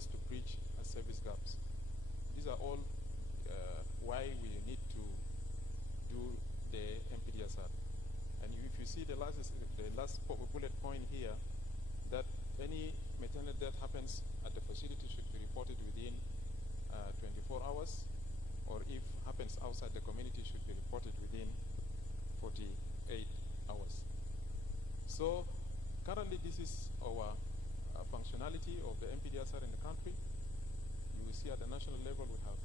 failures to bridge service gaps. These are all why we need to do the MPDSR. And if you see the last bullet point here, that any maternal death happens at the facility should be reported within 24 hours, or if happens outside the community should be reported within 48 hours. So currently this is our functionality of the MPDSR in the country. You will see at the national level we have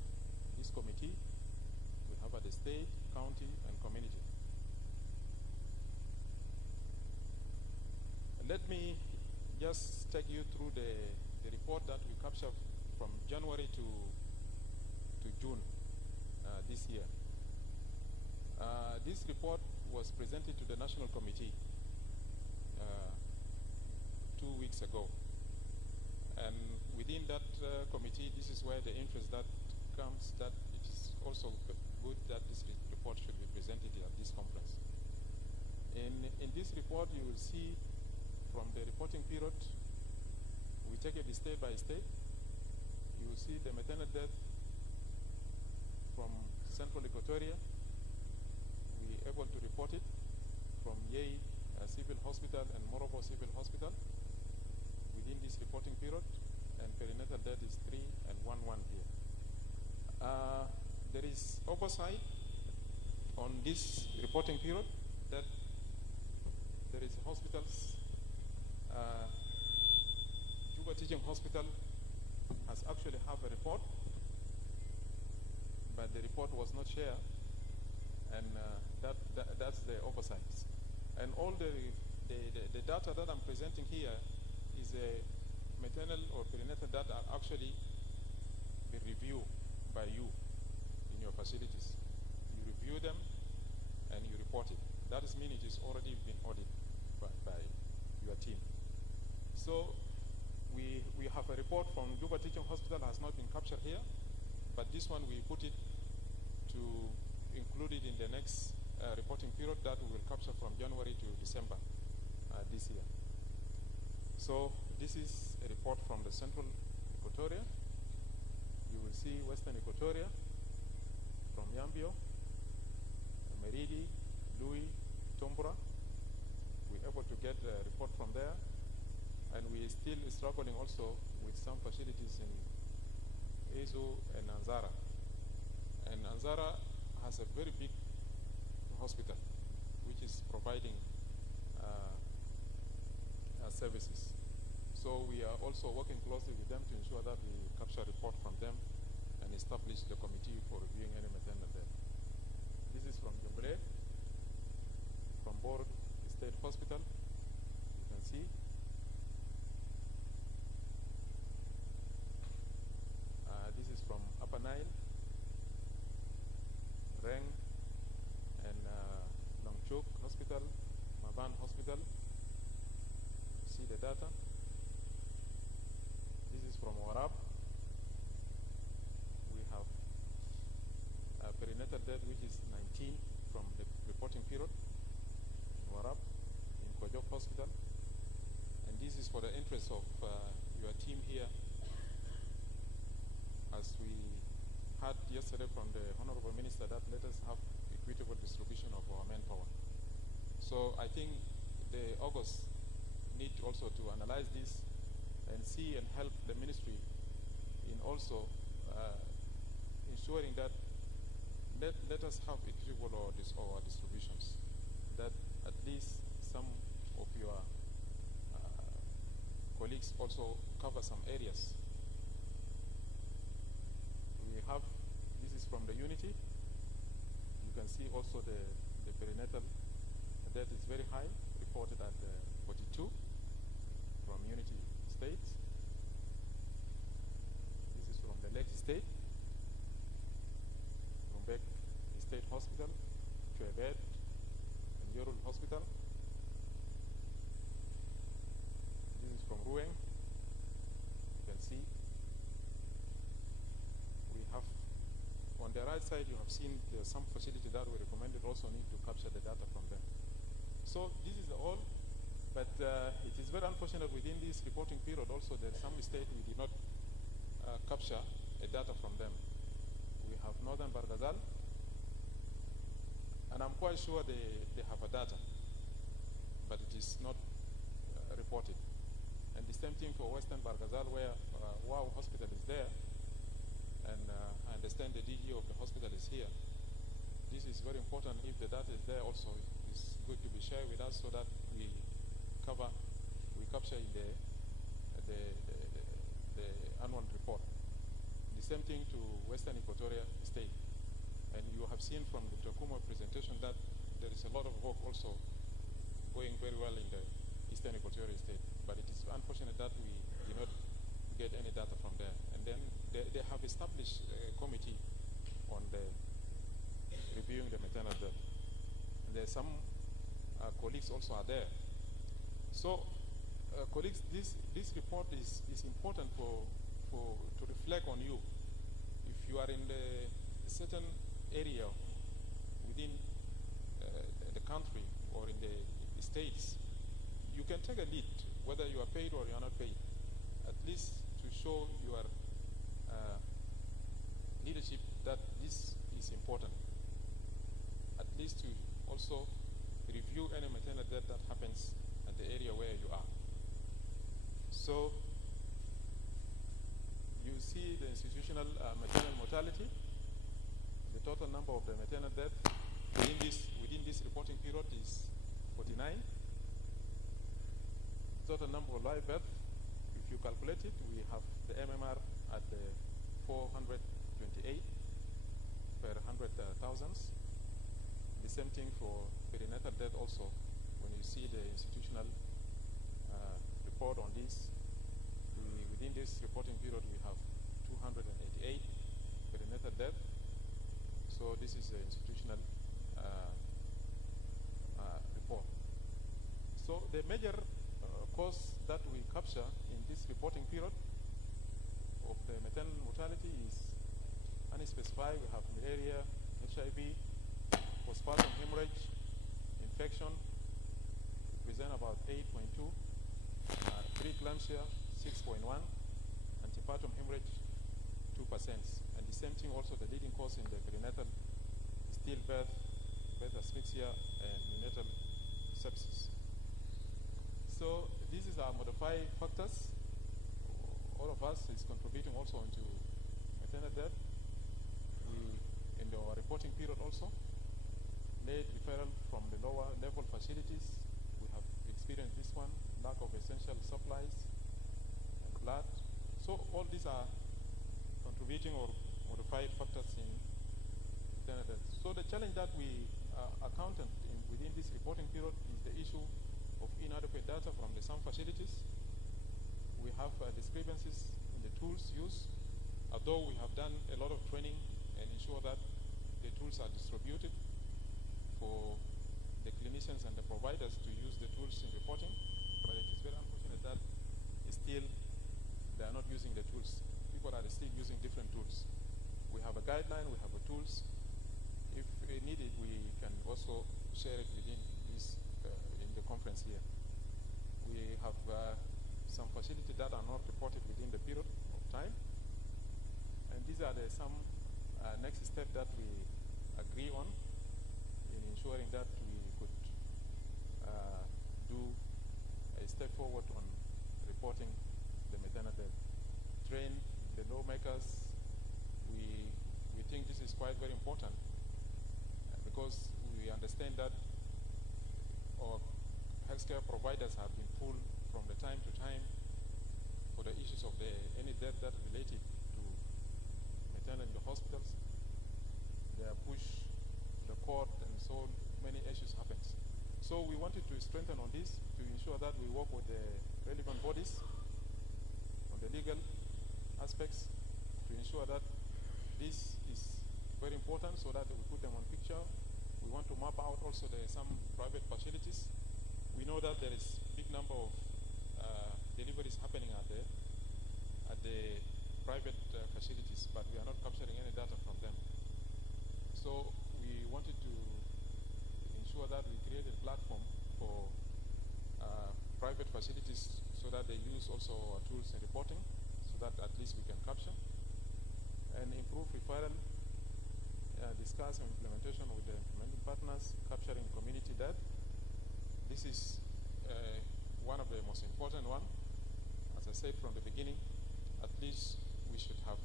this committee, we have at the state, county, and community. Let me just take you through the report that we captured from January to June this year. This report was presented to the National Committee 2 weeks ago. And within that committee, this is where the interest that comes, that it is also good that this report should be presented at this conference. In this report, you will see from the reporting period, we take it state by state. You will see the maternal death from Central Equatoria. We were able to report it from Yei Civil Hospital and Morobo Civil Hospital within this reporting period, and perinatal death is 3 and 1 here. There is oversight on this reporting period that there is hospitals. Juba Teaching Hospital has actually have a report, but the report was not shared, and that's the oversight. And all the data that I'm presenting here is a maternal or perinatal data are actually be reviewed by you in your facilities. You review them and you report it. That is mean it is already been audited by your team. So we have a report from Juba Teaching Hospital has not been captured here, but this one we put it to include it in the next reporting period that we will capture from January to December this year. So this is a report from the Central Equatoria. You will see Western Equatoria from Yambio, Meridi, Louis, Tombora. We're able to get a report from there. And we're still struggling also with some facilities in Ezo and Anzara. And Anzara has a very big hospital, which is providing services. So we are also working closely with them to ensure that we capture a report from them and establish the committee for reviewing any maternal death. This is from Jumble, from Bor State Hospital. You can see. This is from Upper Nile, Reng, and Longchok Hospital, Maban Hospital. See the data. This is from Warab. We have a perinatal death, which is 19 from the reporting period in Warab, in Kojok Hospital. And this is for the interest of your team here, as we heard yesterday from the Honorable Minister that let us have equitable distribution of our manpower. So I think the AGOSS need also to analyze this and see and help the ministry in also ensuring that let us have equitable or distributions, that at least some of your colleagues also cover some areas. We have, this is from the Unity. You can see also the perinatal death is very high, reported at 42 from Unity State. This is from the Lake State, Rumbek State Hospital, Chuebet, and Yorul Hospital. This is from Rueng. You can see we have on the right side, you have seen some facility that we recommended also need to capture the data from them. So this is all, but it is very unfortunate within this reporting period also there's some mistake we did not capture data from them. We have Northern Barghazal, and I'm quite sure they have a data, but it is not reported. And the same thing for Western Barghazal, where Wow Hospital is there, and I understand the DG of the hospital is here. This is very important. If the data is there also, it's good to be shared with us so that we capture in the annual report. The same thing to Western Equatoria State. And you have seen from Dr. Kumo's presentation that there is a lot of work also going very well in the Eastern Equatoria State. But it is unfortunate that we did not get any data from there. And then they have established a committee on the reviewing the maternal death. And there are some colleagues also are there. So, colleagues, this report is important to reflect on you. If you are in a certain area within the country or in the states, you can take a lead, whether you are paid or you are not paid, at least to show your leadership that this is important. At least to also review any maternal death that happens at the area where you are. So you see the institutional maternal mortality. The total number of the maternal death within this reporting period is 49. Total number of live birth, if you calculate it, we have the MMR at the 428 per 100,000. The same thing for perinatal death also. When you see the institutional report on this, within this reporting period we have 288 perinatal death. So this is the institutional report. So the major cause that we capture in this reporting period of the maternal mortality is unspecified. We have malaria, HIV, postpartum hemorrhage, infection, represent about 8.2, preeclampsia 6.1, antepartum hemorrhage 2%. And the same thing also, the leading cause in the perinatal stillbirth, birth asphyxia, and neonatal sepsis. So this is our modified factors. All of us is contributing also into maternal death. We, in our reporting period also, made referral from the lower level facilities. We have experienced this one, lack of essential supplies and blood. So all these are contributing or modified factors in maternal death. So the challenge that we accounted within this reporting period is the issue of inadequate data from some facilities. We have discrepancies in the tools used, although we have done a lot of training and ensure that the tools are distributed for the clinicians and the providers to use the tools in reporting, but it is very unfortunate that still they are not using the tools. People are still using different tools. We have a guideline, we have a tools. If needed, we can also share it within this in the conference here. We have some facilities that are not reported within the period of time, and these are some next steps that we agree on in ensuring that we could do a step forward on reporting the maternal death. Train the lawmakers. We think this is quite very important because we understand that our healthcare providers have been pulled from the time to time for the issues of any death that related to maternal in the hospitals. They are pushed the court, and so many issues happens. So we wanted to strengthen on this to ensure that we work with the relevant bodies on the legal aspects to ensure that this is very important so that we put them on picture. We want to map out also some private facilities. We know that there is a big number of deliveries happening at the private facilities, but we are not capturing any data from them. So we wanted to ensure that we create a platform for private facilities so that they use also our tools in reporting, so that at least we can capture, and improve referral, discuss implementation with the implementing partners, capturing community data. This is one of the most important one. As I said from the beginning, at least we should have,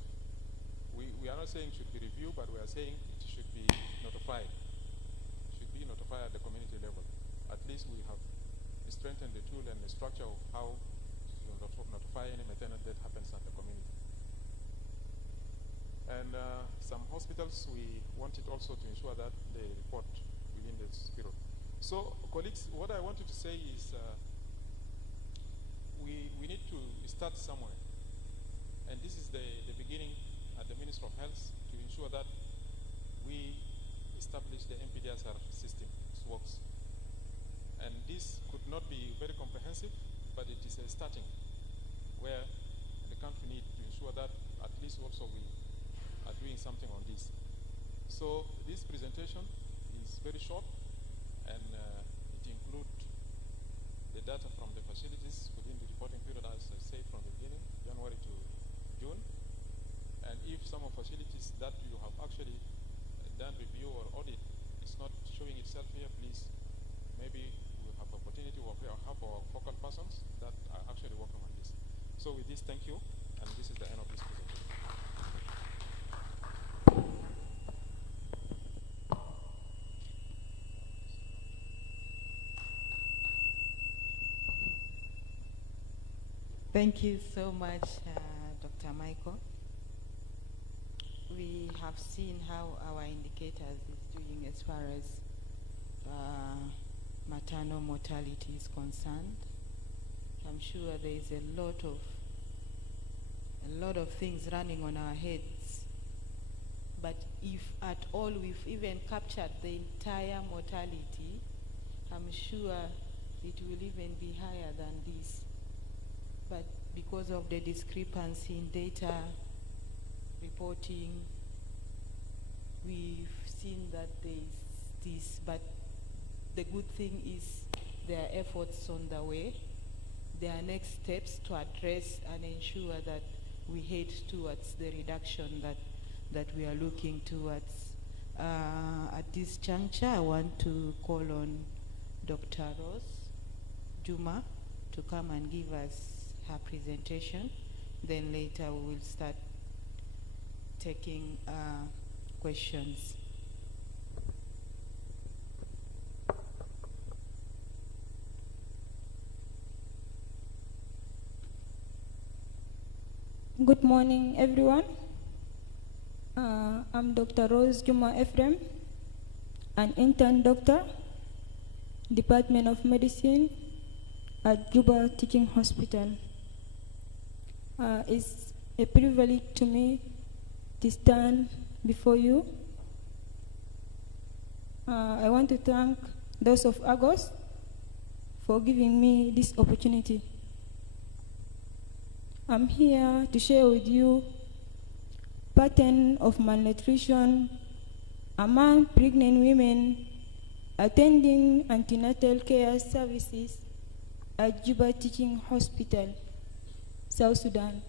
we are not saying it should be reviewed, but we are saying it should be notified. It should be notified at the community level. At least we have strengthened the tool and the structure of how to notify any maternal death happens at the community. And some hospitals, we wanted also to ensure that they report within this period. So, colleagues, what I wanted to say is we need to start somewhere. And this is the beginning at the Ministry of Health to ensure that we establish the MPDSR system, it works. And this could not be very comprehensive, but it is a starting where the country needs to ensure that at least also we are doing something on this. So this presentation is very short, and it includes the data from the facilities within the reporting period, as I said from the beginning, January to June. And if some of facilities that you have actually done review or audit is not showing itself here, please, maybe we'll have opportunity to have our focal persons that are actually working on this. So with this, thank you, and this is the end of this presentation. Thank you so much, Dr. Michael. We have seen how our indicators is doing as far as maternal mortality is concerned. I'm sure there is a lot of things running on our heads. But if at all we've even captured the entire mortality, I'm sure it will even be higher than this. But because of the discrepancy in data reporting, we've seen that there's this, but the good thing is there are efforts on the way. There are next steps to address and ensure that we head towards the reduction that we are looking towards. At this juncture, I want to call on Dr. Rose Juma to come and give us her presentation. Then later we will start taking questions. Good morning, everyone. I'm Dr. Rose Juma Ephraim, an intern doctor, Department of Medicine at Juba Teaching Hospital. It's a privilege to me to stand before you. I want to thank those of AGOSS for giving me this opportunity. I'm here to share with you pattern of malnutrition among pregnant women attending antenatal care services at Juba Teaching Hospital, South Sudan.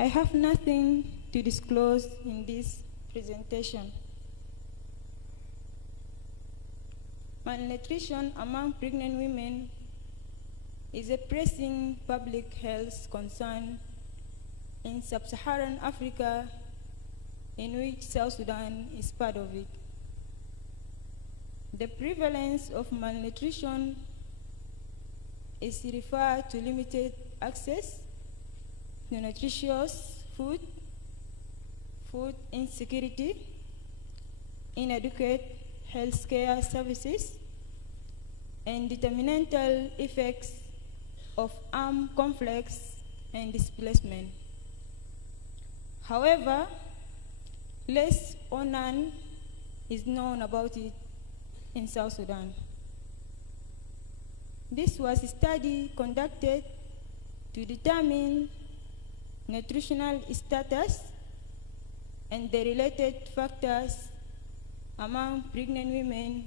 I have nothing to disclose in this presentation. Malnutrition among pregnant women is a pressing public health concern in sub-Saharan Africa, in which South Sudan is part of it. The prevalence of malnutrition is referred to limited access to nutritious food, food insecurity, inadequate healthcare services, and determinantal effects of armed conflicts and displacement. However, less or none is known about it in South Sudan. This was a study conducted to determine nutritional status and the related factors among pregnant women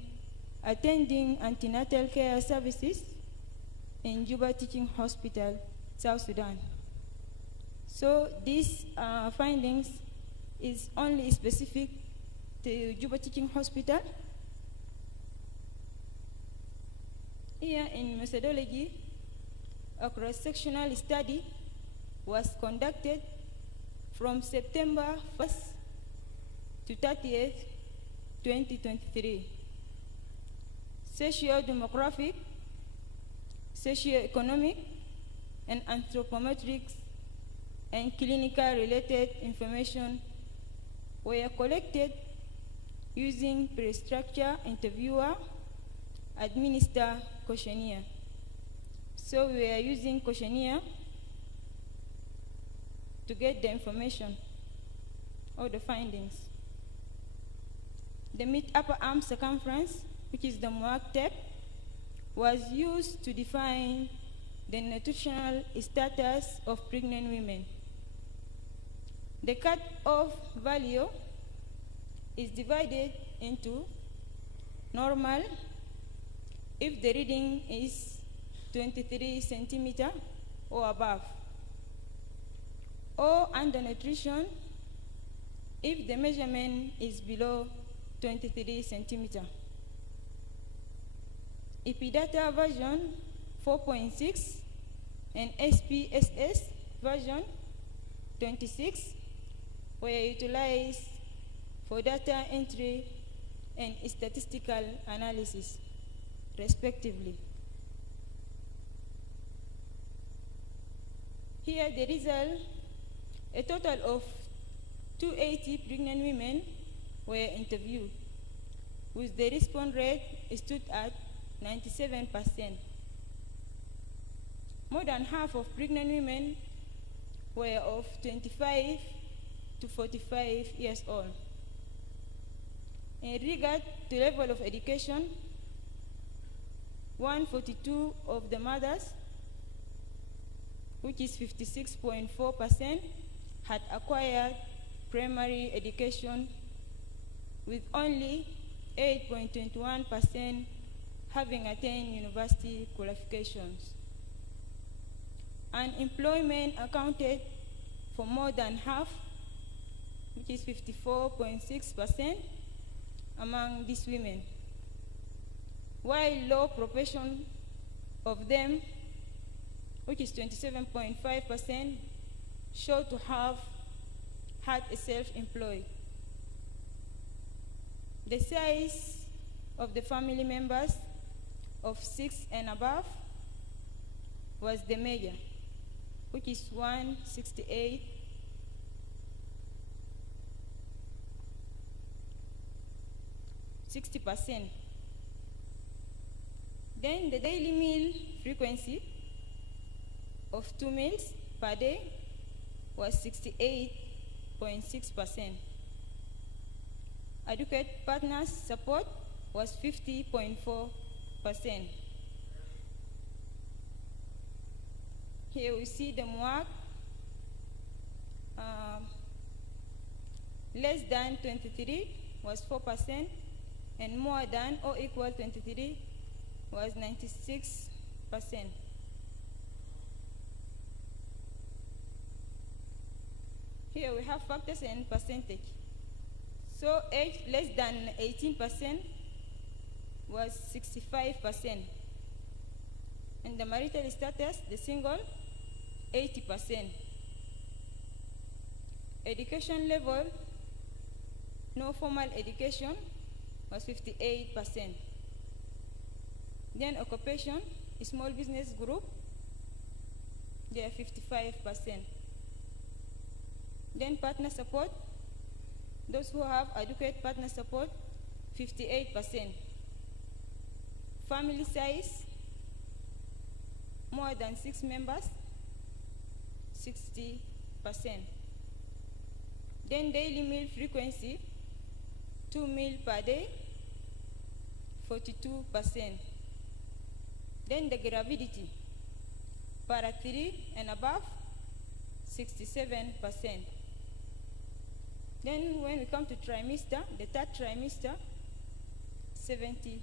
attending antenatal care services in Juba Teaching Hospital, South Sudan. So these findings is only specific to Juba Teaching Hospital. Here in methodology, a cross-sectional study was conducted from September 1st to 30th, 2023. Socio-demographic, socio-economic, and anthropometrics and clinical related information were collected using pre-structure interviewer administer questionnaire. So we are using questionnaire to get the information or the findings. The mid-upper arm circumference, which is the MOAC tape, was used to define the nutritional status of pregnant women. The cut-off value is divided into normal if the reading is 23 centimeter or above, or undernutrition if the measurement is below 23 centimeter. Epidata version 4.6 and SPSS version 26 were utilized for data entry and statistical analysis, respectively. Here the result, a total of 280 pregnant women were interviewed, with the response rate stood at 97%. More than half of pregnant women were of 25 to 45 years old. In regard to level of education, 142 of the mothers, which is 56.4%, had acquired primary education, with only 8.21% having attained university qualifications. Unemployment accounted for more than half, which is 54.6% among these women, while low proportion of them, which is 27.5%, showed to have had a self-employed. The size of the family members of 6 and above was the measure, which is 168, 60%. Then the daily meal frequency of 2 meals per day was 68.6%. Adequate partners support was 50.4%. Here we see the MOAC, less than 23 was 4%, and more than or equal 23 was 96%. Here we have factors and percentage. So age less than 18% was 65%. And the marital status, the single, 80%. Education level, no formal education, was 58%. Then occupation, small business group, they are 55%. Then partner support, those who have adequate partner support, 58%. Family size, more than 6 members, 60%. Then daily meal frequency, 2 meals per day, 42%. Then the gravidity, para 3 and above, 67%. Then when we come to trimester, the third trimester, 70%.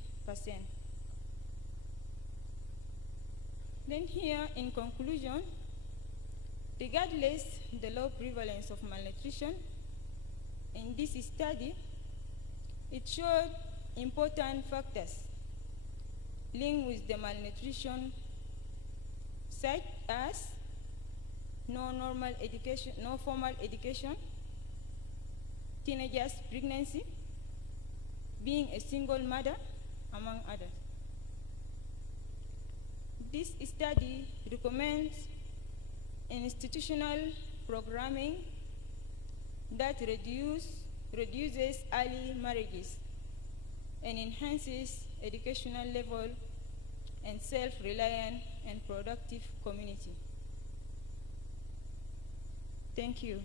Then here, in conclusion, regardless the low prevalence of malnutrition, in this study, it showed important factors linked with the malnutrition, such as no formal education, teenagers' pregnancy, being a single mother, among others. This study recommends institutional programming that reduces early marriages and enhances educational level and self-reliant and productive community. Thank you.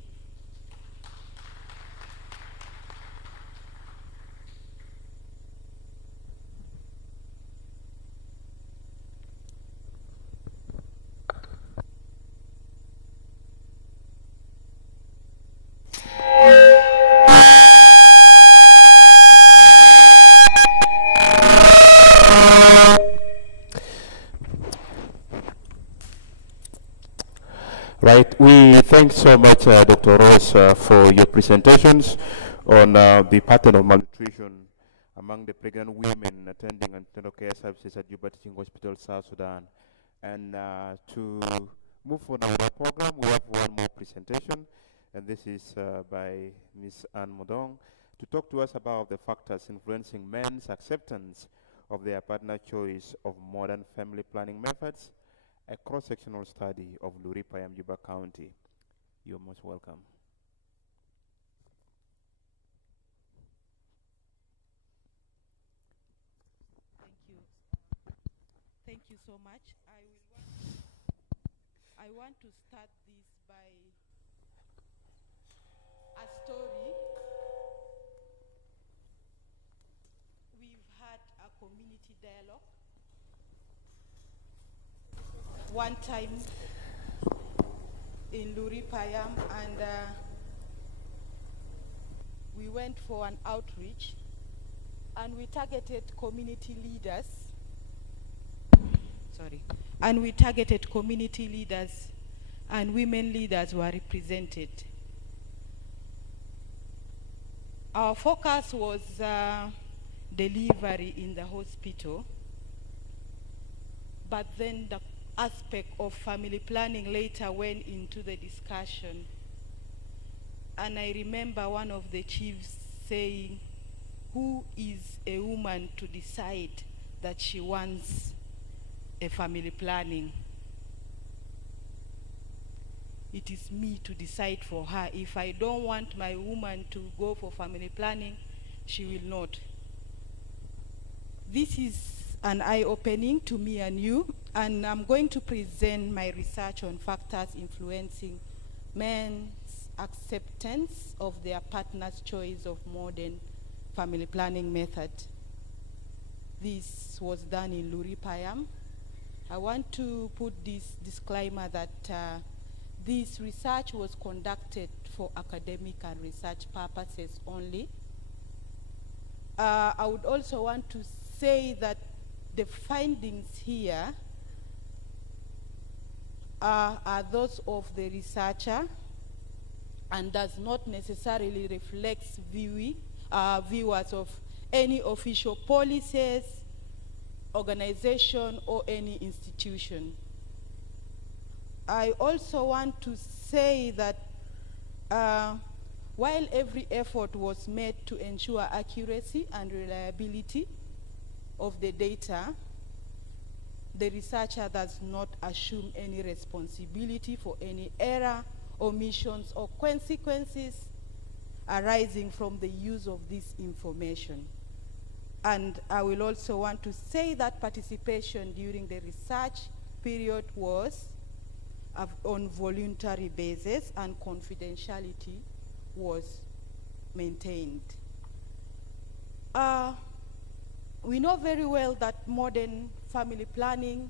Right, we thank so much Dr. Ross for your presentations on the pattern of malnutrition among the pregnant women attending antenatal care services at Juba Teaching Hospital, South Sudan. And to move on our program, we have one more presentation, and this is by Ms. Anne Modong to talk to us about the factors influencing men's acceptance of their partner choice of modern family planning methods, a cross-sectional study of Luripayam, Juba County. You're most welcome. Thank you. Thank you so much. I want to start this by a story. We've had a community dialogue one time in Luripayam, and we went for an outreach, and we targeted community leaders. And we targeted community leaders, and women leaders were represented. Our focus was delivery in the hospital, but then the aspect of family planning later went into the discussion. And I remember one of the chiefs saying, who is a woman to decide that she wants a family planning? It is me to decide for her. If I don't want my woman to go for family planning, she will not. This is an eye-opening to me and you, and I'm going to present my research on factors influencing men's acceptance of their partner's choice of modern family planning method. This was done in Luripayam. I want to put this disclaimer that this research was conducted for academic and research purposes only. I would also want to say that the findings here are those of the researcher and does not necessarily reflect viewers of any official policies, organization, or any institution. I also want to say that while every effort was made to ensure accuracy and reliability of the data, the researcher does not assume any responsibility for any error, omissions, or consequences arising from the use of this information. And I will also want to say that participation during the research period was on voluntary basis, and confidentiality was maintained. We know very well that modern family planning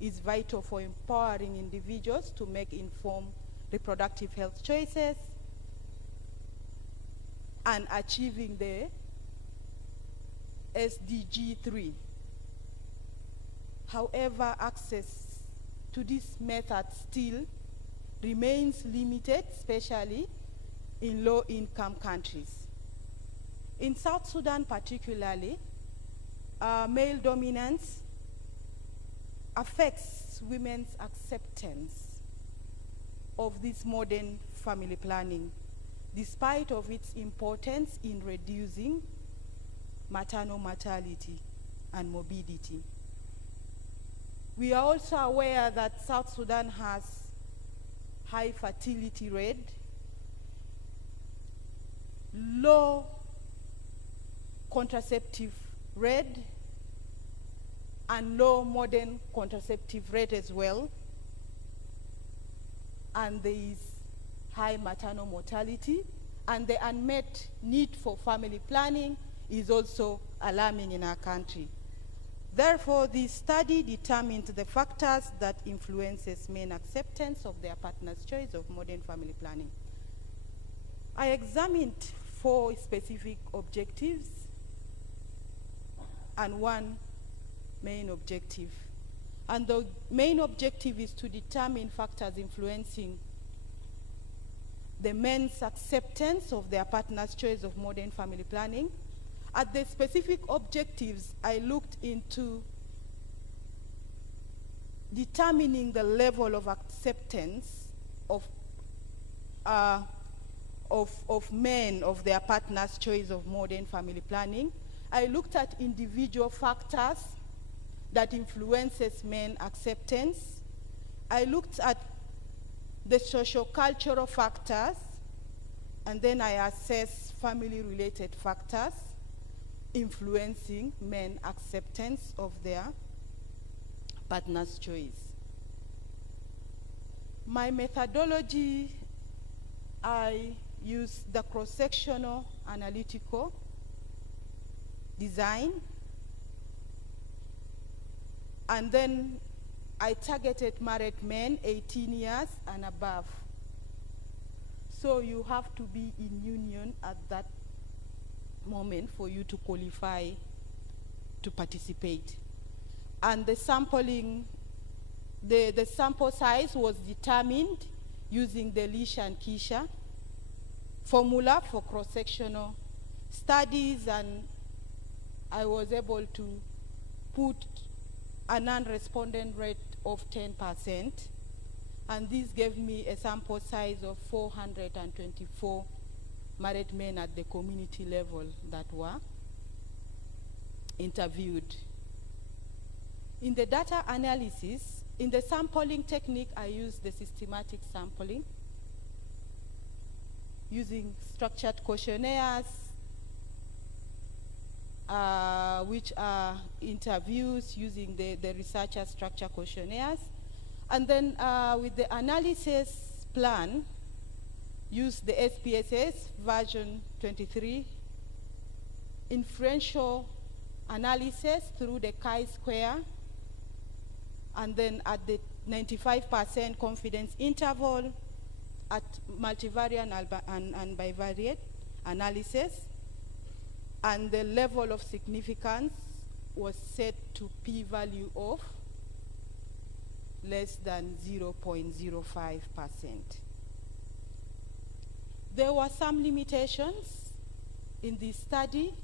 is vital for empowering individuals to make informed reproductive health choices and achieving the SDG 3. However, access to this method still remains limited, especially in low-income countries. In South Sudan particularly, male dominance affects women's acceptance of this modern family planning, despite of its importance in reducing maternal mortality and morbidity. We are also aware that South Sudan has high fertility rate, low contraceptive rate, and low modern contraceptive rate as well. And there is high maternal mortality, and the unmet need for family planning is also alarming in our country. Therefore, this study determined the factors that influences men acceptance of their partner's choice of modern family planning. I examined 4 specific objectives and 1 main objective. And the main objective is to determine factors influencing the men's acceptance of their partner's choice of modern family planning. At the specific objectives, I looked into determining the level of acceptance of men of their partner's choice of modern family planning. I looked at individual factors that influences men acceptance. I looked at the socio-cultural factors, and then I assessed family-related factors influencing men acceptance of their partner's choice. My methodology, I use the cross-sectional analytical design, and then I targeted married men 18 years and above. So you have to be in union at that moment for you to qualify to participate. And the sampling, the sample size was determined using the Lisha and Kisha formula for cross-sectional studies, and I was able to put a non-respondent rate of 10%, and this gave me a sample size of 424 married men at the community level that were interviewed. In the data analysis, in the sampling technique, I used the systematic sampling using structured questionnaires, which are interviews using the researcher structure questionnaires. And then with the analysis plan, use the SPSS version 23, inferential analysis through the chi-square, and then at the 95% confidence interval at multivariate and bivariate analysis, and the level of significance was set to p-value of less than 0.05%. There were some limitations in this study,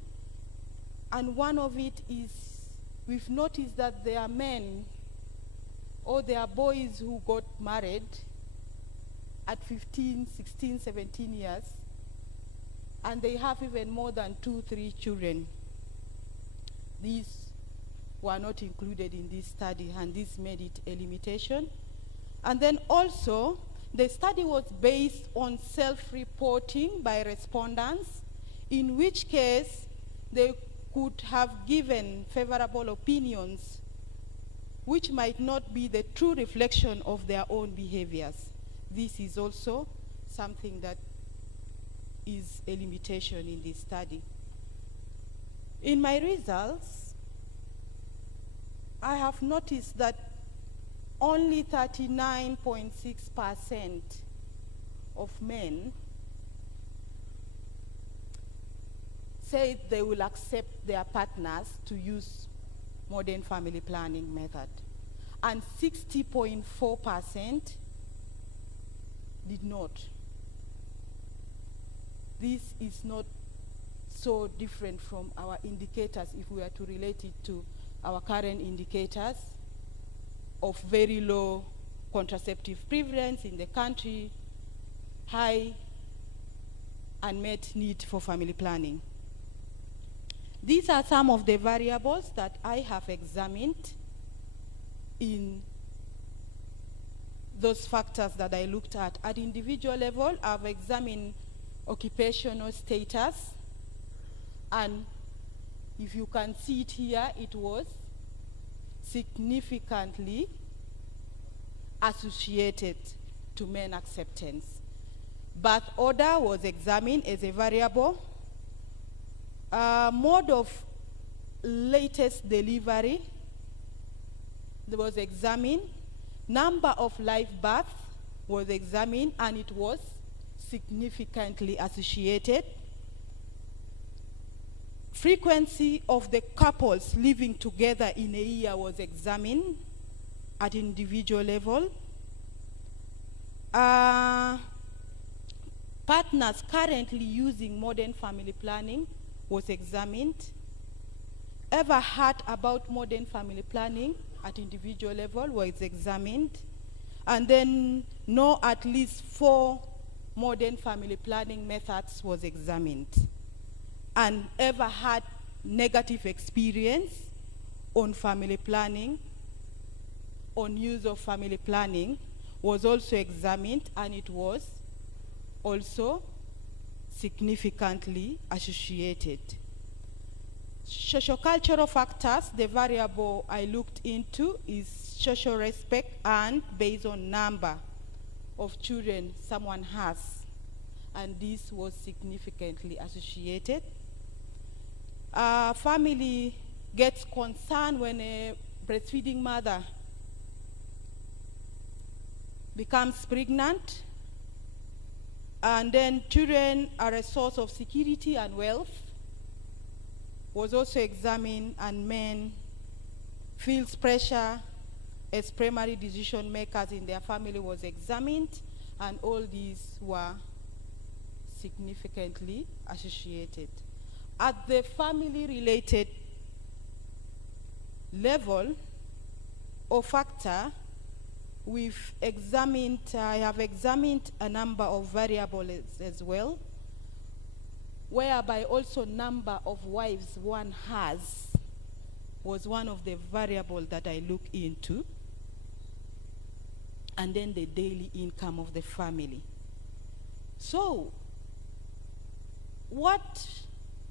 and one of it is we've noticed that there are men or there are boys who got married at 15, 16, 17 years, and they have even more than 2-3 children. These were not included in this study, and this made it a limitation. And then also, the study was based on self-reporting by respondents, in which case they could have given favorable opinions, which might not be the true reflection of their own behaviors. This is also something that is a limitation in this study. In my results, I have noticed that only 39.6% of men said they will accept their partners to use modern family planning method. And 60.4% did not. This is not so different from our indicators if we are to relate it to our current indicators of very low contraceptive prevalence in the country, high unmet need for family planning. These are some of the variables that I have examined in those factors that I looked at. At individual level, I've examined occupational status, and if you can see it here, it was significantly associated to men acceptance. Birth order was examined as a variable. Mode of latest delivery was examined. Number of live births was examined, and it was significantly associated. Frequency of the couples living together in a year was examined at individual level. Partners currently using modern family planning was examined. Ever heard about modern family planning at individual level was examined. And then know at least 4 modern family planning methods was examined. And ever had negative experience on family planning, on use of family planning, was also examined, and it was also significantly associated. Sociocultural factors, the variable I looked into is social respect and based on number of children someone has, and this was significantly associated. Family gets concerned when a breastfeeding mother becomes pregnant, and then children are a source of security and wealth was also examined, and men feels pressure as primary decision makers in their family was examined, and all these were significantly associated. At the family-related level or factor, I have examined a number of variables as well, whereby also number of wives one has was one of the variables that I look into, and then the daily income of the family. So, what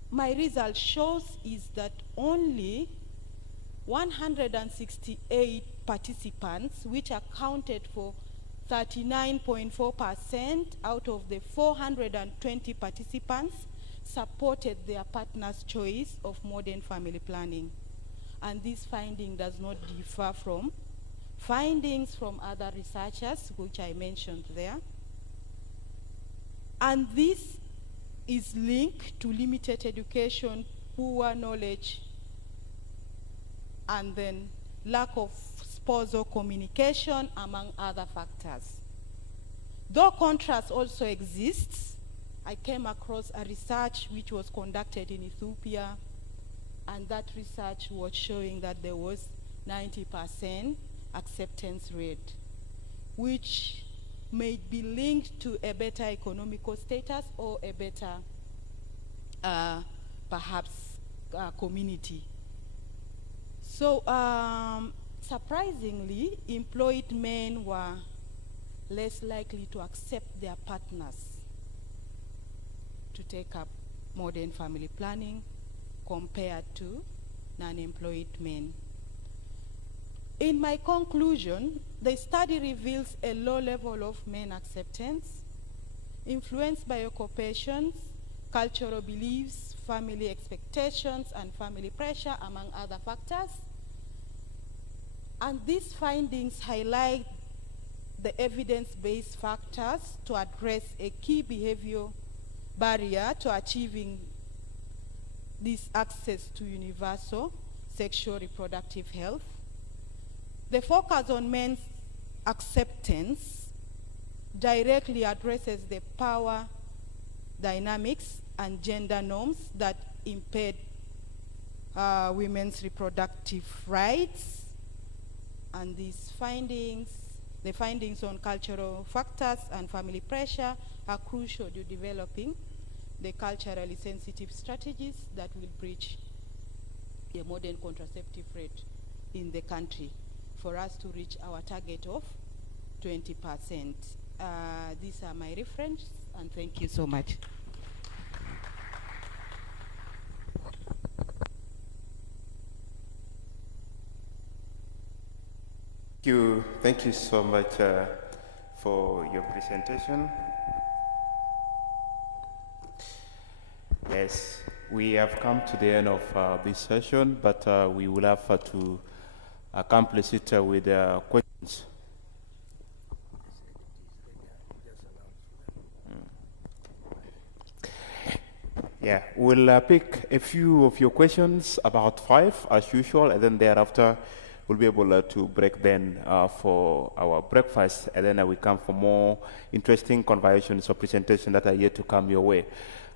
my result shows is that only 168 participants, which accounted for 39.4% out of the 420 participants, supported their partner's choice of modern family planning. And this finding does not differ from findings from other researchers, which I mentioned there. And this is linked to limited education, poor knowledge, and then lack of spousal communication, among other factors. Though contrast also exists, I came across a research which was conducted in Ethiopia, and that research was showing that there was 90% acceptance rate, which may be linked to a better economical status or a better, perhaps, community. So, surprisingly, employed men were less likely to accept their partners to take up modern family planning compared to non-employed men. In my conclusion, the study reveals a low level of men acceptance, influenced by occupations, cultural beliefs, family expectations, and family pressure, among other factors. And these findings highlight the evidence-based factors to address a key behavioral barrier to achieving this access to universal sexual reproductive health. The focus on men's acceptance directly addresses the power dynamics and gender norms that impede women's reproductive rights. And these findings, the findings on cultural factors and family pressure are crucial to developing the culturally sensitive strategies that will bridge the modern contraceptive rate in the country for us to reach our target of 20%. These are my references, and thank you so much. Thank you so much for your presentation. Yes, we have come to the end of this session, but we will have to accomplish it with questions. Yeah, we'll pick a few of your questions, about 5 as usual, and then thereafter we'll be able to break then for our breakfast, and then we come for more interesting conversations or presentations that are yet to come your way.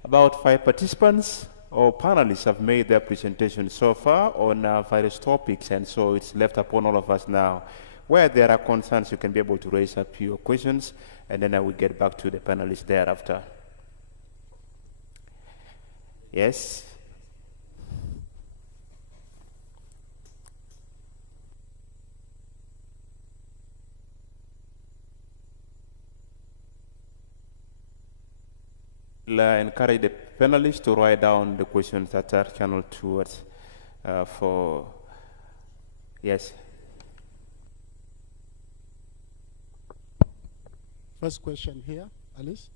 About 5 participants or panelists have made their presentation so far on various topics, and so it's left upon all of us now. Where there are concerns, you can be able to raise up your questions, and then I will get back to the panelists thereafter. Yes? I'll encourage the panelists to write down the questions that are channeled towards for, yes. First question here, Alice.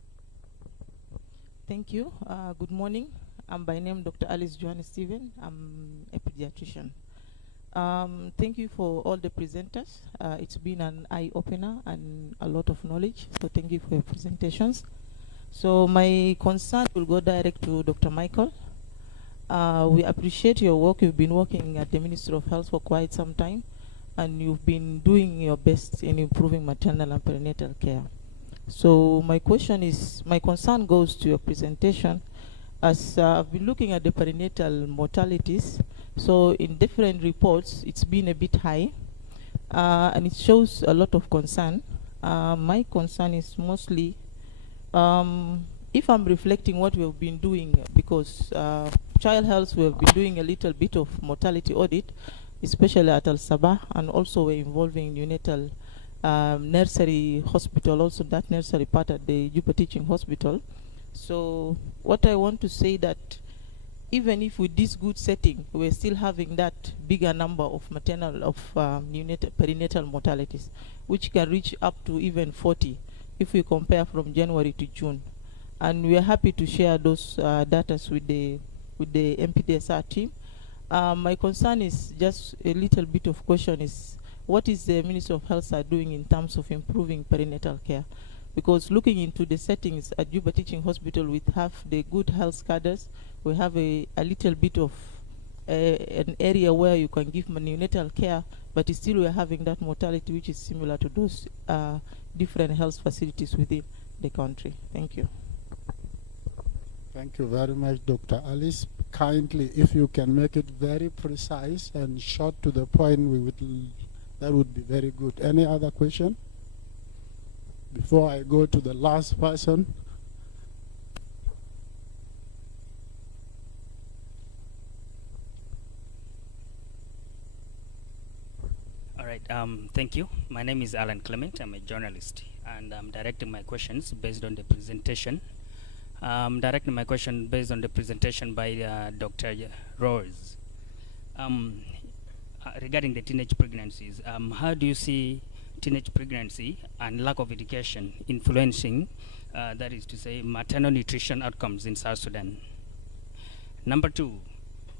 Thank you. Good morning. I'm by name Dr. Alice Joanne Steven. I'm a pediatrician. Thank you for all the presenters. It's been an eye-opener and a lot of knowledge, so thank you for your presentations. So my concern will go direct to Dr. Michael. We appreciate your work. You've been working at the Ministry of Health for quite some time, and you've been doing your best in improving maternal and perinatal care. So my concern goes to your presentation. As I've been looking at the perinatal mortalities, so in different reports, it's been a bit high, and it shows a lot of concern. My concern is mostly, if I'm reflecting what we've been doing, because child health, we've been doing a little bit of mortality audit, especially at Al Sabah, and also we're involving neonatal nursery hospital, also that nursery part at the Juba Teaching Hospital. So what I want to say that even if with this good setting, we're still having that bigger number of maternal, perinatal mortalities, which can reach up to even 40 if we compare from January to June. And we are happy to share those data with the MPDSR team. My concern is just a little bit of question is, what is the Ministry of Health are doing in terms of improving perinatal care? Because looking into the settings at Juba Teaching Hospital, we have the good health cadres. We have a little bit of an area where you can give neonatal care, but still we're having that mortality which is similar to those different health facilities within the country. Thank you. Thank you very much, Dr. Alice. Kindly, if you can make it very precise and short to the point, that would be very good. Any other question? Before I go to the last person. All right, thank you. My name is Alan Clement. I'm a journalist, and I'm directing my questions based on the presentation. Directing my question based on the presentation by Dr. Rose. Regarding the teenage pregnancies, how do you see teenage pregnancy and lack of education influencing, that is to say, maternal nutrition outcomes in South Sudan? Number 2,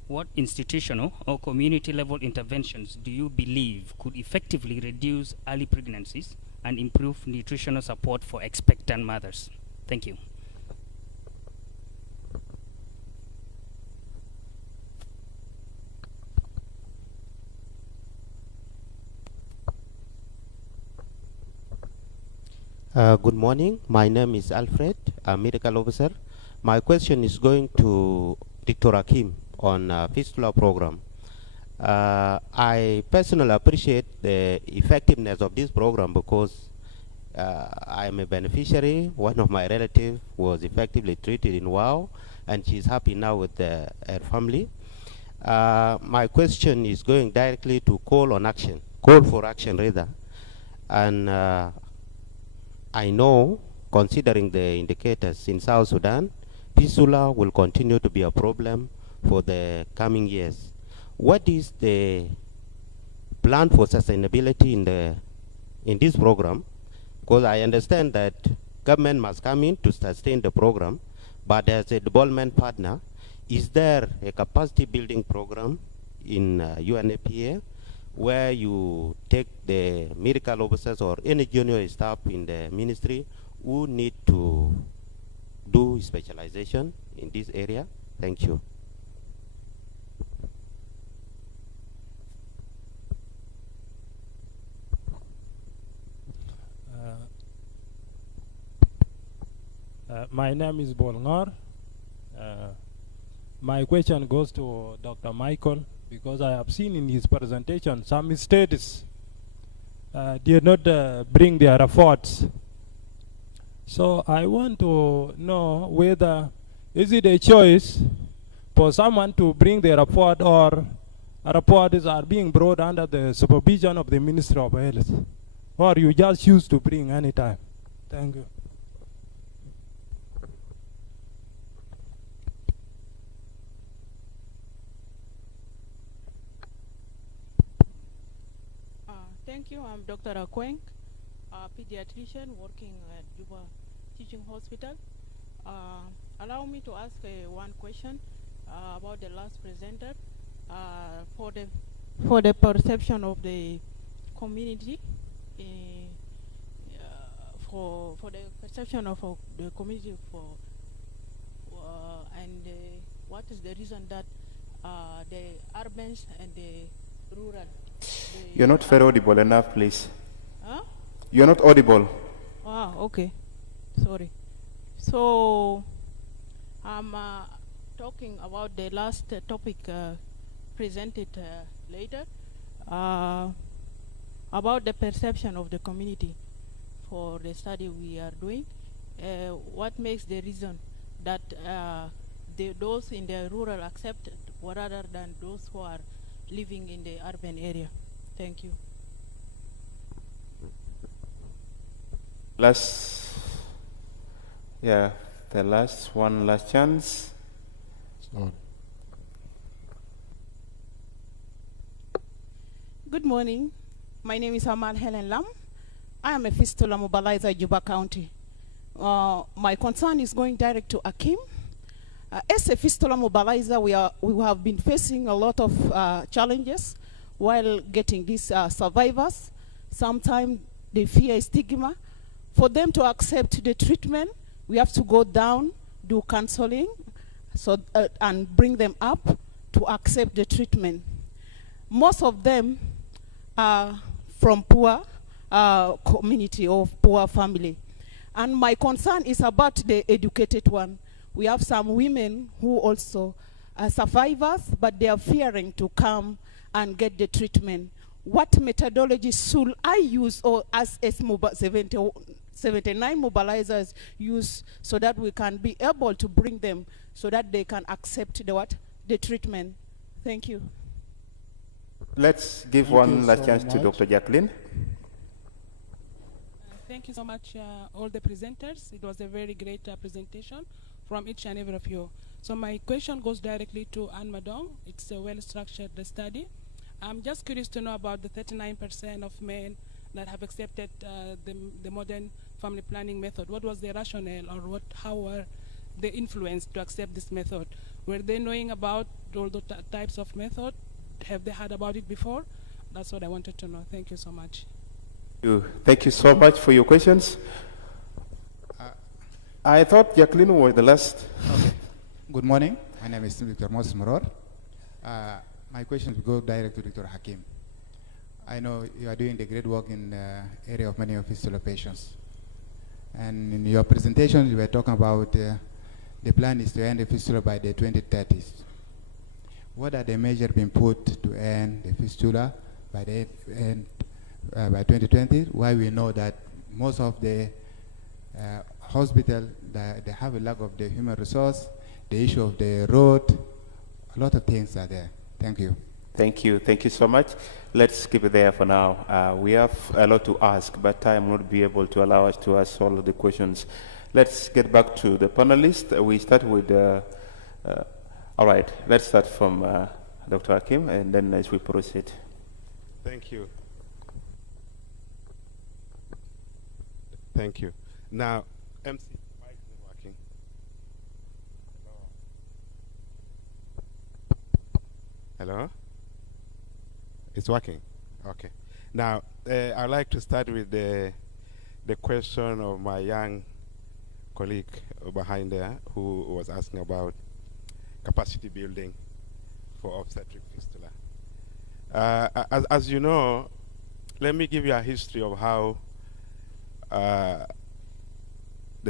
what institutional or community level interventions do you believe could effectively reduce early pregnancies and improve nutritional support for expectant mothers? Thank you. Good morning. My name is Alfred, a medical officer. My question is going to Dr. Hakim on fistula program. I personally appreciate the effectiveness of this program because I am a beneficiary. One of my relatives was effectively treated in WOW, and she's happy now with her family. My question is going directly to call for action rather. And I know, considering the indicators in South Sudan, fistula will continue to be a problem for the coming years. What is the plan for sustainability in this program? Because I understand that government must come in to sustain the program, but as a development partner, is there a capacity building program in UNFPA where you take the medical officers or any junior staff in the ministry who need to do specialization in this area? Thank you. My name is Bolngar. My question goes to Dr. Michael, because I have seen in his presentation some states did not bring their efforts. So I want to know whether is it a choice for someone to bring their report, or reports are being brought under the supervision of the Ministry of Health, or you just choose to bring any time. Thank you. Thank you. I'm Dr. Akweng, a pediatrician working at Juba Teaching Hospital. Allow me to ask one question about the last presenter. For the perception of the community, for the perception of the community and what is the reason that the urbans and the rural. You're not very audible enough, please. Huh? You're not audible. Ah, okay. Sorry. So, I'm talking about the last topic presented later, about the perception of the community for the study we are doing. What makes the reason that those in the rural accept rather than those who are living in the urban area? Thank you. The last chance. Sorry. Good morning. My name is Amal Helen Lam. I am a fistula mobilizer, Juba County. My concern is going direct to Akim. As a fistula mobilizer, we have been facing a lot of challenges while getting these survivors. Sometimes they fear stigma. For them to accept the treatment, we have to go down, do counseling, and bring them up to accept the treatment. Most of them are from poor community or poor family. And my concern is about the educated one. We have some women who also are survivors, but they are fearing to come and get the treatment. What methodology should I use, or as 79 mobilizers use, so that we can be able to bring them so that they can accept the treatment? Thank you. Let's give one last chance to Dr. Jacqueline. Thank you so much, all the presenters. It was a very great presentation from each and every of you. So my question goes directly to Anne Madong. It's a well-structured study. I'm just curious to know about the 39% of men that have accepted the modern family planning method. What was their rationale, or how were they influenced to accept this method? Were they knowing about all the types of method? Have they heard about it before? That's what I wanted to know. Thank you so much. Thank you so much for your questions. I thought Jacqueline was the last. Okay. Good morning. My name is Dr. Moses Moror. My questions go direct to Dr. Hakim. I know you are doing the great work in the area of many fistula patients. And in your presentation, you were talking about the plan is to end the fistula by the 2030s. What are the measures being put to end the fistula by the end by 2020? Why we know that most of the hospital they have a lack of the human resource, the issue of the road, a lot of things are there. Thank you. Thank you. Thank you so much. Let's keep it there for now. We have a lot to ask, but time will not be able to allow us to ask all of the questions. Let's get back to the panelists. We start with, all right, let's start from Dr. Hakim, and then as we proceed. Thank you. Thank you. Now, MC, mic is not working. Hello? It's working? Okay. Now, I'd like to start with the question of my young colleague behind there who was asking about capacity building for obstetric fistula. As you know, let me give you a history of how the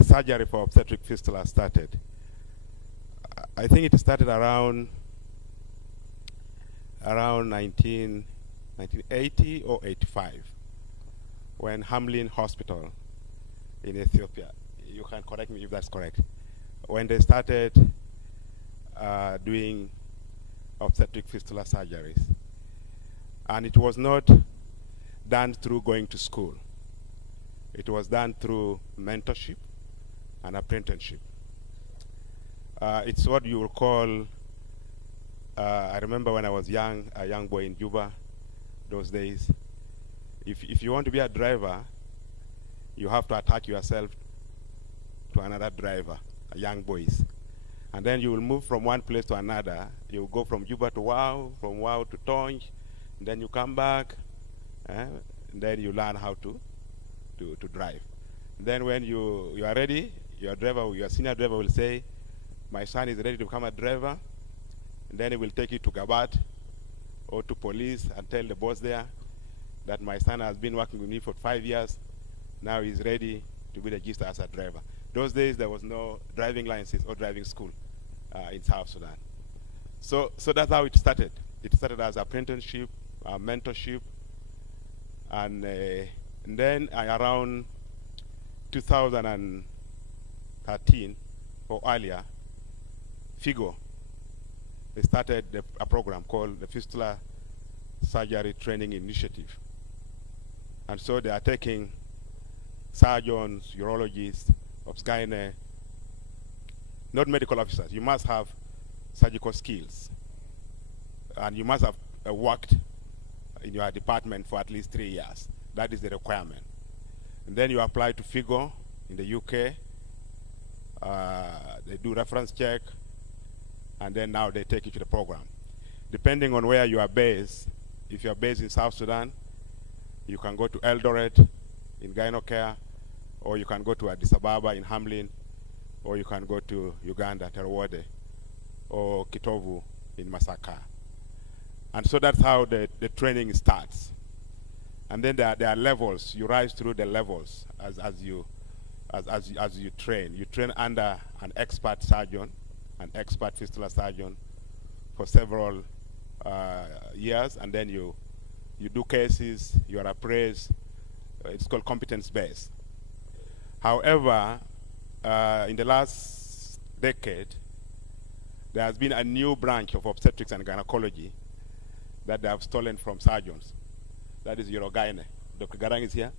surgery for obstetric fistula started. I think it started around 1980 or 85 when Hamlin Hospital in Ethiopia, you can correct me if that's correct, when they started doing obstetric fistula surgeries. And it was not done through going to school. It was done through mentorship and apprenticeship. It's what you will call, I remember when I was young, a young boy in Juba, those days, if you want to be a driver, you have to attach yourself to another driver, a young boys. And then you will move from one place to another. You will go from Juba to Wow, from Wow to Tonj, and then you come back, and then you learn how to drive. And then when you are ready, your senior driver will say, my son is ready to become a driver. And then he will take you to Gabat or to police and tell the boss there that my son has been working with me for 5 years. Now he's ready to be registered as a driver. Those days there was no driving licenses or driving school in South Sudan. So that's how it started. It started as apprenticeship, mentorship, and then around 2013 or earlier, FIGO, they started a program called the Fistula Surgery Training Initiative. And so they are taking surgeons, urologists, obs-gyne, not medical officers. You must have surgical skills. And you must have worked in your department for at least 3 years. That is the requirement. And then you apply to FIGO in the UK. They do reference check. And then now they take you to the program. Depending on where you are based, if you are based in South Sudan, you can go to Eldoret in Gynecare, or you can go to Addis Ababa in Hamlin, or you can go to Uganda, Terwode, or Kitovu in Masaka. And so that's how the training starts. And then there are levels. You rise through the levels as you train. You train under an expert surgeon, an expert fistula surgeon for several years, and then you do cases, you are appraised. It's called competence-based. However, in the last decade, there has been a new branch of obstetrics and gynecology that they have stolen from surgeons. That is urogyne. Dr. Garang is here.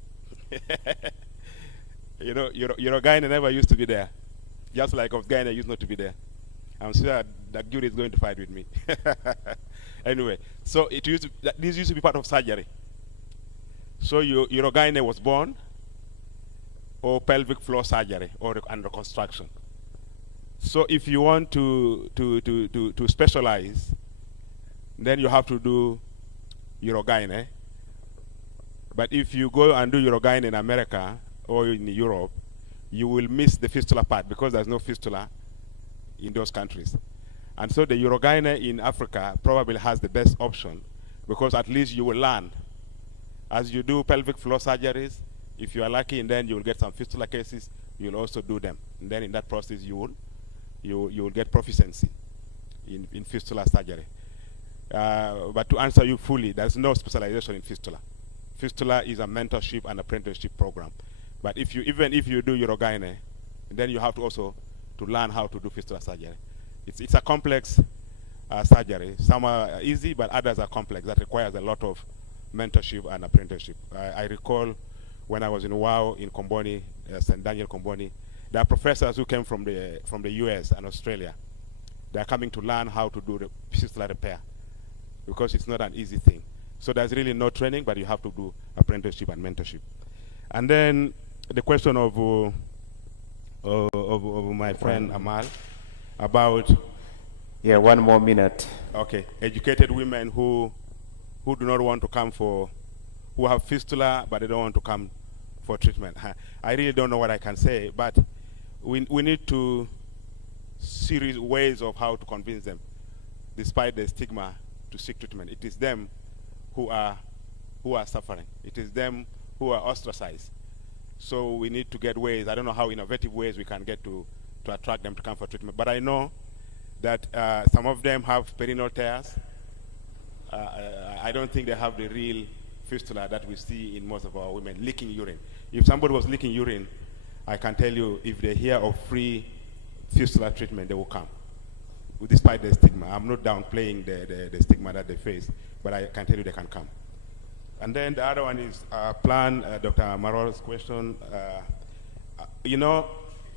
You know, urogyne never used to be there, just like obs-gyne used not to be there. I'm sure that jury is going to fight with me. Anyway, so this used to be part of surgery. So urogyne was born, or pelvic floor surgery, or and reconstruction. So if you want to specialize, then you have to do urogyne. But if you go and do urogyne in America or in Europe, you will miss the fistula part because there's no fistula in those countries. And so the urogyne in Africa probably has the best option because at least you will learn. As you do pelvic floor surgeries, If you are lucky, and then you will get some fistula cases, you will also do them. And then in that process, you will get proficiency in fistula surgery. But to answer you fully, there's no specialization in fistula. Fistula is a mentorship and apprenticeship program. But even if you do urogyne, then you have to also to learn how to do fistula surgery. It's a complex surgery. Some are easy, but others are complex. That requires a lot of mentorship and apprenticeship. I recall when I was in WOW in Comboni, St. Daniel Comboni, there are professors who came from the US and Australia. They are coming to learn how to do the fistula repair, because it's not an easy thing. So there's really no training, but you have to do apprenticeship and mentorship. And then the question of my friend Amal about... Yeah, 1 more minute. Okay, educated women who do not want to come who have fistula, but they don't want to come for treatment. I really don't know what I can say, but we need to see ways of how to convince them, despite the stigma, to seek treatment. It is them who are suffering. It is them who are ostracized. So we need to get ways. I don't know how innovative ways we can get to attract them to come for treatment. But I know that some of them have perineal tears. I don't think they have the real fistula that we see in most of our women, leaking urine. If somebody was leaking urine, I can tell you, if they hear of free fistula treatment, they will come, despite the stigma. I'm not downplaying the stigma that they face, but I can tell you they can come. And then the other one is Dr. Marol's question. You know,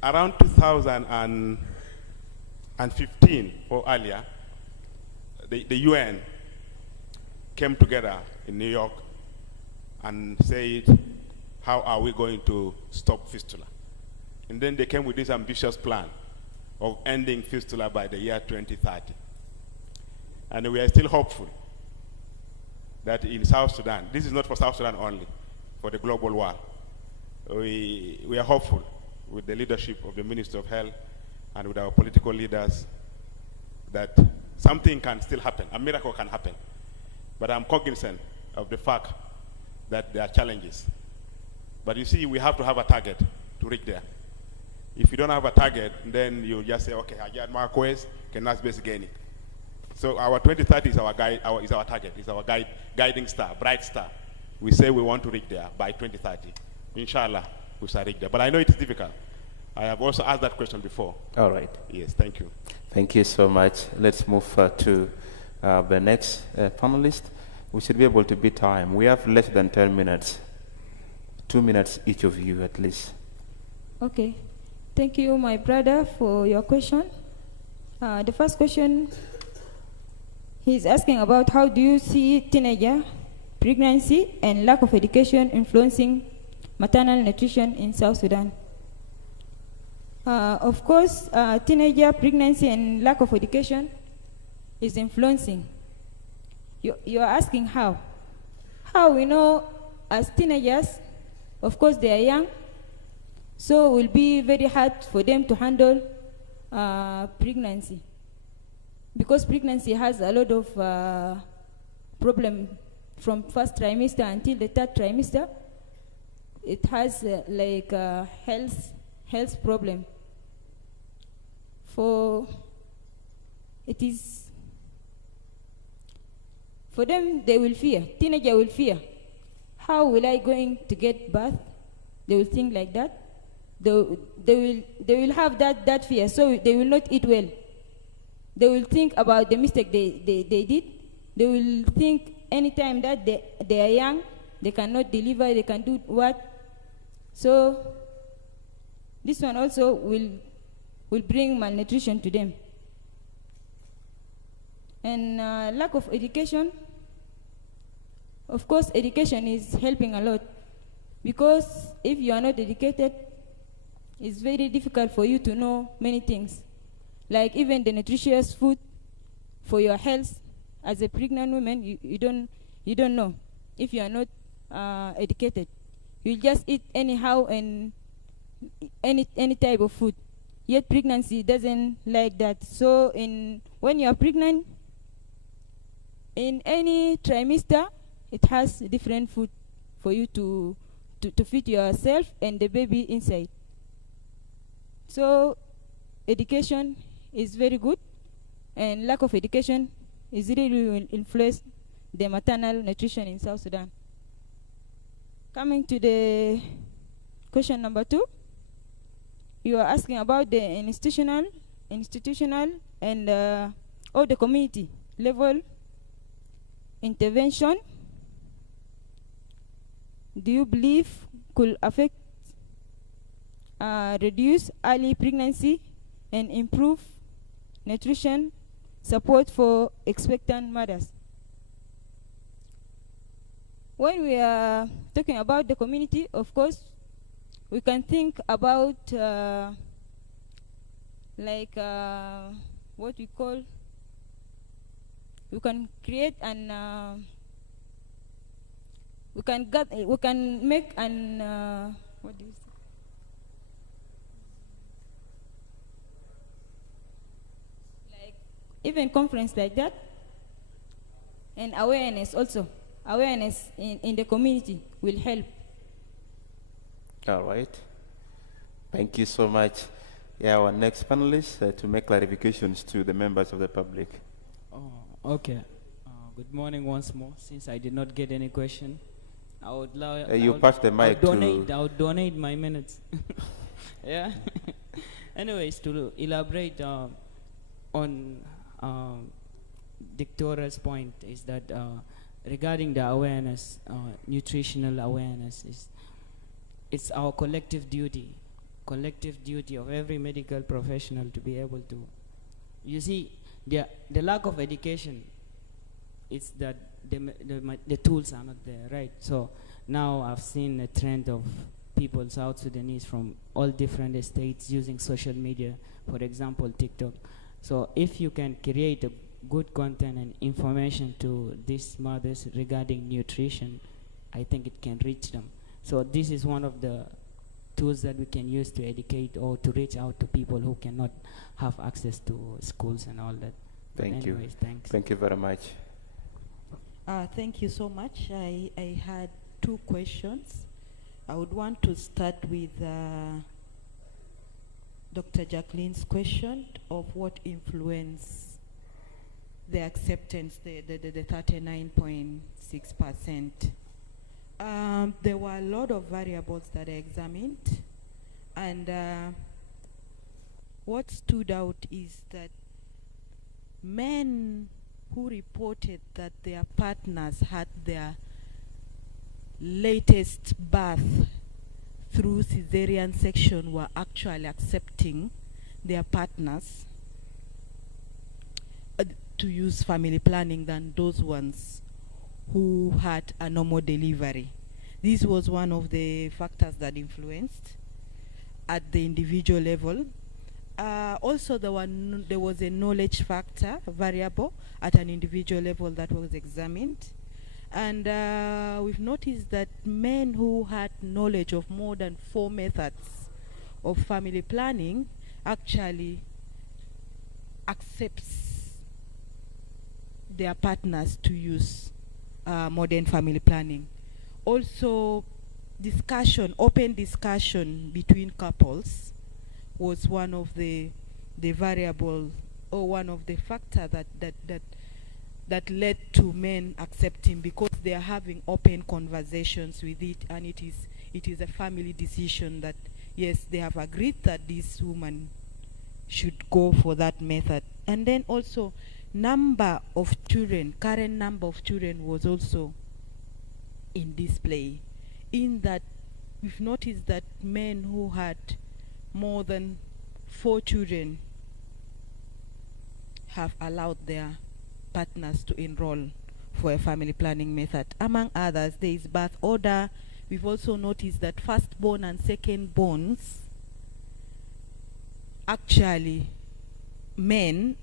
around 2015 or earlier, the UN came together in New York and said, how are we going to stop fistula? And then they came with this ambitious plan of ending fistula by the year 2030. And we are still hopeful that in South Sudan, this is not for South Sudan only, for the global world, we are hopeful with the leadership of the Minister of Health and with our political leaders that something can still happen, a miracle can happen. But I'm cognizant of the fact that there are challenges. But you see, we have to have a target to reach there. If you don't have a target, then you just say, okay, Ajad Marquez can base gaining. So our 2030 is our target, is our guiding star, bright star. We say we want to reach there by 2030. Inshallah, we shall reach there. But I know it is difficult. I have also asked that question before. All right. Yes, thank you. Thank you so much. Let's move to the next panelist. We should be able to beat time. We have less than 10 minutes. 2 minutes each of you at least. Okay. Thank you, my brother, for your question. The first question, he's asking about how do you see teenager pregnancy and lack of education influencing maternal nutrition in South Sudan. Of course, teenager pregnancy and lack of education is influencing. You are asking how? How? We know as teenagers, of course they are young, so it will be very hard for them to handle pregnancy, because pregnancy has a lot of problem from first trimester until the third trimester. It has like health problem. For them, they will fear. Teenager will fear. How will I going to get birth? They will think like that. They will have that fear, so they will not eat well. They will think about the mistake they did. They will think anytime that they are young, they cannot deliver, they can do what. So this one also will bring malnutrition to them. And lack of education. Of course, education is helping a lot, because if you are not educated, it's very difficult for you to know many things, like even the nutritious food for your health. As a pregnant woman, you don't know if you are not educated. You just eat anyhow and any type of food. Yet pregnancy doesn't like that. So when you are pregnant, in any trimester, it has different food for you to to feed yourself and the baby inside. So education is very good, and lack of education is really will influence the maternal nutrition in South Sudan. Coming to the question number 2, you are asking about the institutional and or the community level intervention. Do you believe could affect, reduce early pregnancy and improve nutrition support for expectant mothers? When we are talking about the community, of course, we can think about what we call, we can create an we can make an what do you say? Like even conference like that, and awareness also. Awareness in the community will help. All right. Thank you so much. Yeah, our next panelist to make clarifications to the members of the public. Oh, okay. Good morning once more. Since I did not get any question, I would love. You pass the mic I would donate my minutes. Yeah. Anyways, to elaborate on Doctora's point is that regarding the awareness, nutritional awareness, it's our collective duty of every medical professional to be able to. You see, the lack of education, it's that the tools are not there, right? So now I've seen a trend of people, South Sudanese from all different states using social media, for example, TikTok. So if you can create a good content and information to these mothers regarding nutrition, I think it can reach them. So this is one of the tools that we can use to educate or to reach out to people who cannot have access to schools and all that. Thank you. Thanks. Thank you very much. Thank you so much. I had 2 questions. I would want to start with Dr. Jacqueline's question of what influenced the acceptance, the 39.6%. There were a lot of variables that I examined, and what stood out is that men who reported that their partners had their latest birth through cesarean section were actually accepting their partners to use family planning than those ones who had a normal delivery. This was one of the factors that influenced at the individual level. Also, there was a knowledge factor variable at an individual level that was examined. And we've noticed that men who had knowledge of more than 4 methods of family planning actually accepts their partners to use modern family planning. Also, open discussion between couples was one of the variable or one of the factor that led to men accepting, because they are having open conversations with it, and it is a family decision that yes, they have agreed that this woman should go for that method. And then also number of children, current number of children was also in display, in that we've noticed that men who had more than 4 children have allowed their partners to enroll for a family planning method. Among others, there is birth order. We've also noticed that firstborn and secondborns, actually men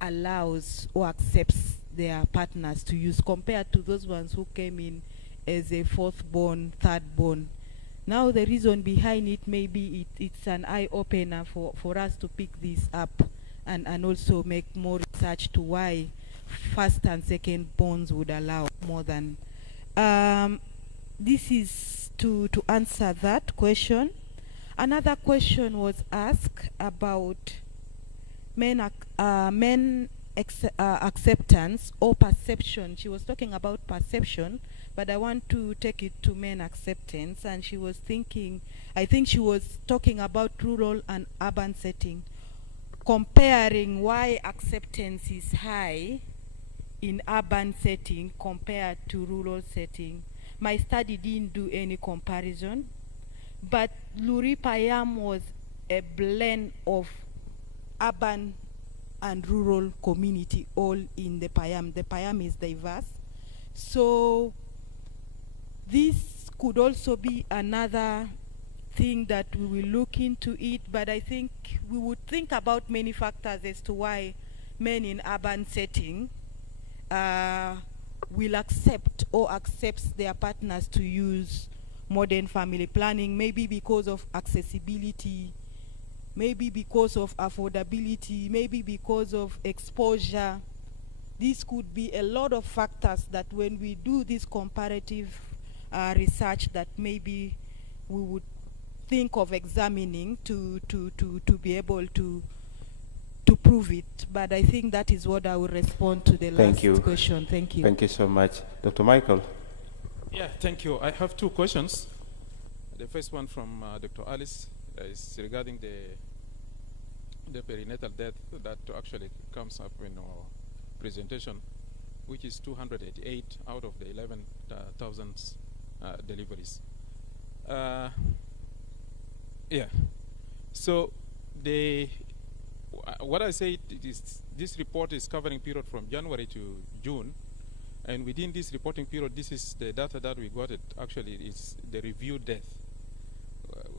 allows or accepts their partners to use, compared to those ones who came in as a 4th-born, 3rd-born. Now the reason behind it, maybe it's an eye-opener for us to pick this up and also make more research to why first and second borns would allow more than. This is to answer that question. Another question was asked about men acceptance or perception. She was talking about perception, but I want to take it to men acceptance, and she was thinking, I think she was talking about rural and urban setting, comparing why acceptance is high in urban setting compared to rural setting. My study didn't do any comparison, but Luri Payam was a blend of urban and rural community all in the Payam. The Payam is diverse. So this could also be another thing that we will look into it, but I think we would think about many factors as to why men in urban setting will accept or accepts their partners to use modern family planning, maybe because of accessibility, maybe because of affordability, maybe because of exposure. This could be a lot of factors that when we do this comparative research that maybe we would think of examining to be able to prove it. But I think that is what I will respond to the last question. Thank you. Thank you so much. Dr. Michael. Yeah, thank you. I have two questions. The first one from Dr. Alice is regarding the perinatal death that actually comes up in our presentation, which is 288 out of the 11,000 deliveries. Yeah. So what I say is this report is covering period from January to June, and within this reporting period, this is the data that we got. It actually is the reviewed death.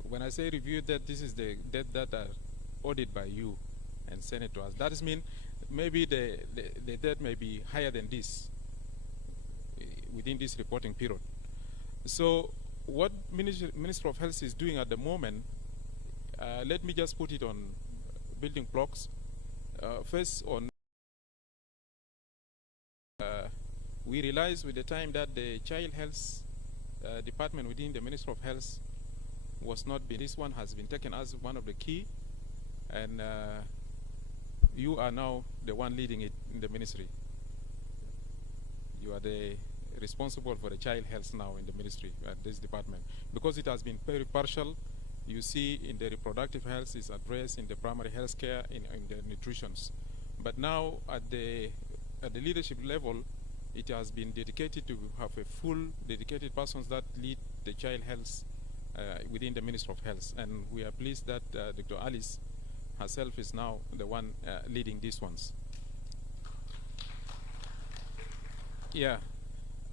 When I say reviewed death, this is the death that are audited by you and sent it to us. That is mean maybe the death may be higher than this within this reporting period. So what Minister of Health is doing at the moment, let me just put it on building blocks. First, on we realized with the time that the child health department within the Ministry of Health was not being, this one has been taken as one of the key, and you are now the one leading it in the ministry. You are the responsible for the child health now in the ministry, this department, because it has been very partial. You see in the reproductive health is addressed, in the primary health care, in the nutritions. But now at the leadership level, it has been dedicated to have a full dedicated persons that lead the child health within the Ministry of Health. And we are pleased that Dr. Alice herself is now the one leading these ones. Yeah.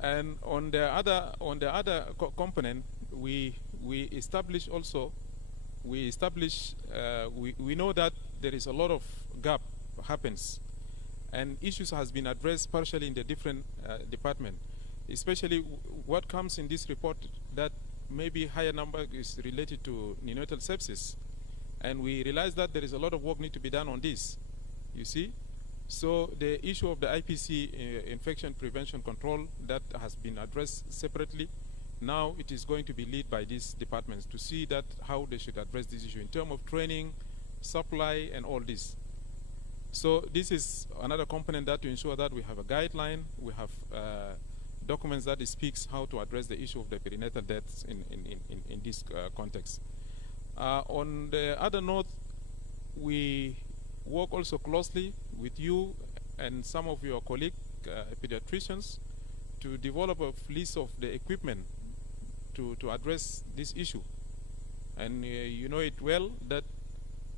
And on the other component, we establish also, we know that there is a lot of gap happens, and issues has been addressed partially in the different department, especially what comes in this report that maybe higher number is related to neonatal sepsis, and we realize that there is a lot of work need to be done on this, you see. So the issue of the IPC, infection prevention control, that has been addressed separately. Now it is going to be led by these departments to see that how they should address this issue in terms of training, supply, and all this. So this is another component that to ensure that we have a guideline, we have documents that speaks how to address the issue of the perinatal deaths in this context. On the other note, we work also closely with you and some of your colleagues, pediatricians, to develop a list of the equipment to address this issue. And you know it well that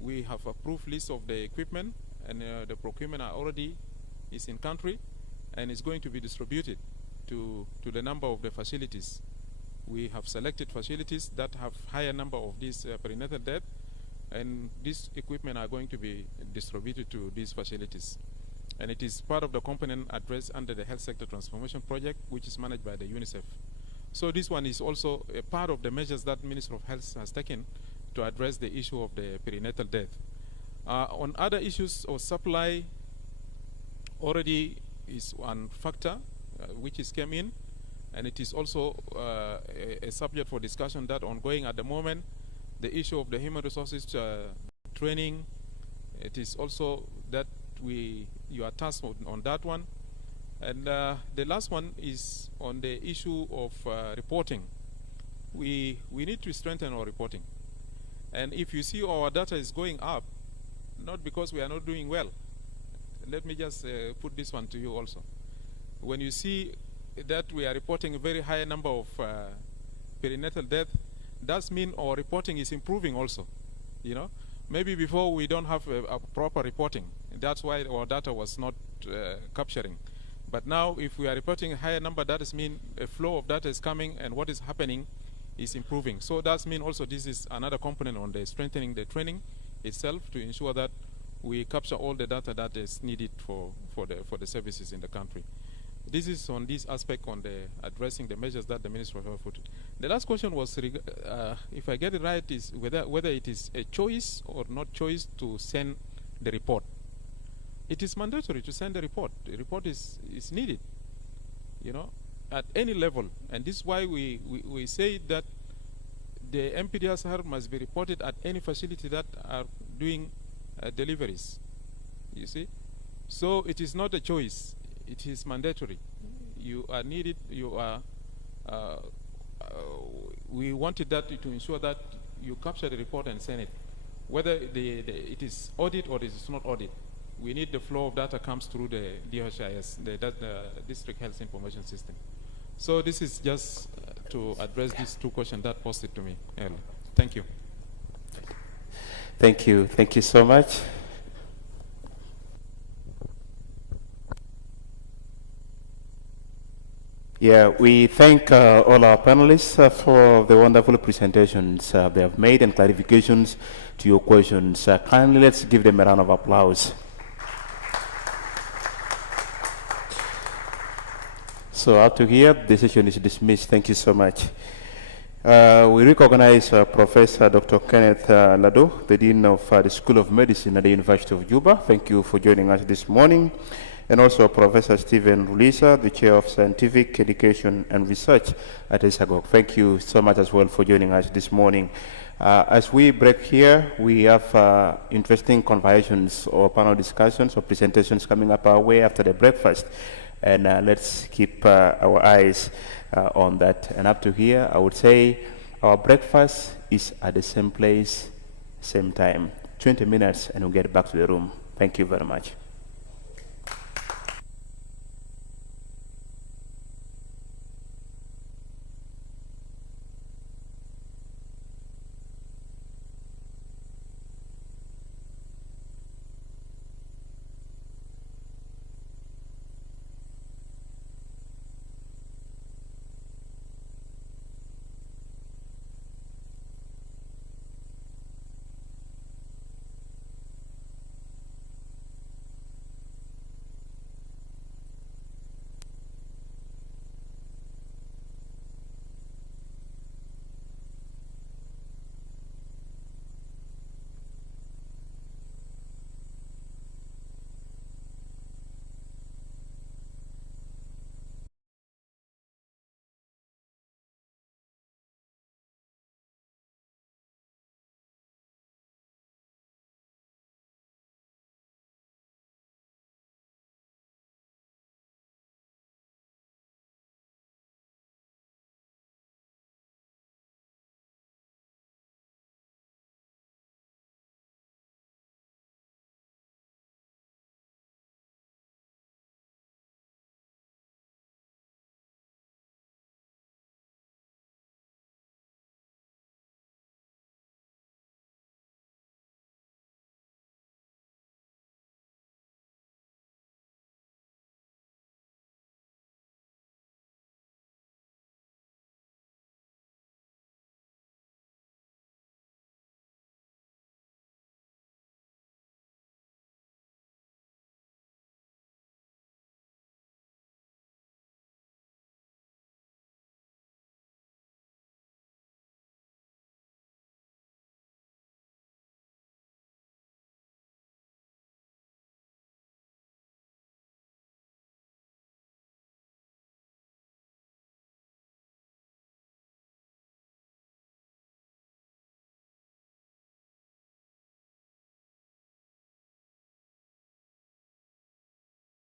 we have approved list of the equipment, and the procurement are already is in country and is going to be distributed to the number of the facilities. We have selected facilities that have higher number of these perinatal death, and this equipment are going to be distributed to these facilities. And it is part of the component addressed under the Health Sector Transformation Project, which is managed by the UNICEF. So this one is also a part of the measures that Minister of Health has taken to address the issue of the perinatal death. On other issues of supply, already is one factor which is came in, And it is also a subject for discussion that ongoing at the moment. The issue of the human resources training, it is also that you are tasked on that one. And the last one is on the issue of reporting. We need to strengthen our reporting. And if you see our data is going up, not because we are not doing well. Let me just put this one to you also. When you see that we are reporting a very high number of perinatal death, that means our reporting is improving also. You know, maybe before we don't have a proper reporting. That's why our data was not capturing. But now, if we are reporting a higher number, that means a flow of data is coming, and what is happening is improving. So that means also this is another component on the strengthening the training itself to ensure that we capture all the data that is needed for the services in the country. This is on this aspect on the addressing the measures that the Minister of Health put. The last question was, if I get it right, is whether it is a choice or not choice to send the report. It is mandatory to send the report. The report is needed, you know, at any level. And this is why we say that the MPDSR must be reported at any facility that are doing deliveries, you see. So it is not a choice. It is mandatory. You are needed. You are. We wanted that to ensure that you capture the report and send it, whether it is audit or it is not audit. We need the flow of data comes through the DHIS, the District Health Information System. So this is just to address these two questions that posted to me earlier. Thank you. Thank you. Thank you so much. Yeah, we thank all our panelists for the wonderful presentations they have made and clarifications to your questions. Kindly let's give them a round of applause. So up to here, the session is dismissed. Thank you so much. We recognize Professor Dr. Kenneth Lado, the Dean of the School of Medicine at the University of Juba. Thank you for joining us this morning. And also Professor Stephen Rulisa, the Chair of Scientific Education and Research at AGOSS. Thank you so much as well for joining us this morning. As we break here, we have interesting conversations or panel discussions or presentations coming up our way after the breakfast. And let's keep our eyes on that. And up to here, I would say our breakfast is at the same place, same time. 20 minutes and we'll get back to the room. Thank you very much.